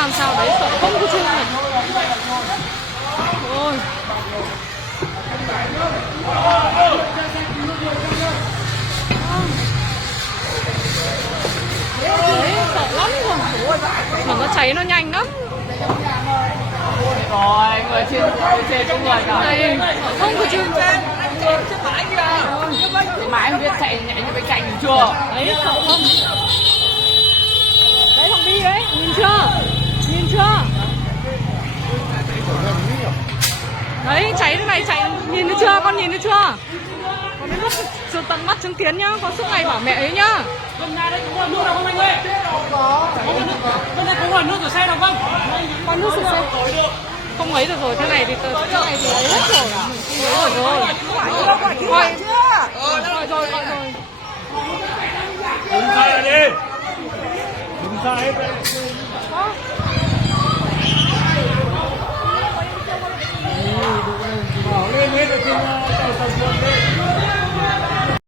làm sao đấy, sợ không có chung này. Ôi. Đấy, sợ lắm rồi. Mà nó cháy nó nhanh lắm. Rồi, người trên có người rồi. Đây, không có chung. Mãi không biết chạy nhảy như bên cạnh chưa? Đấy, sợ không? Đấy thằng Bi đấy, nhìn chưa? Nhìn chưa? Đấy, cháy thế này chạy, nhìn thấy chưa? Con nhìn thấy chưa? Con đến lúc tận mắt chứng kiến nhá, con suốt ngày bảo mẹ ấy nhá. Bên này đấy có nước nào không anh ơi? Bên này có nguồn nước rửa xe nào không? Con nước sạch sẽ không ấy được rồi, thế này thì thế này thì ấy hết rồi. Không rồi. Gọi rồi. Đừng sai đi. Đừng sai hết đây. Bỏ lên hết ở trên tàu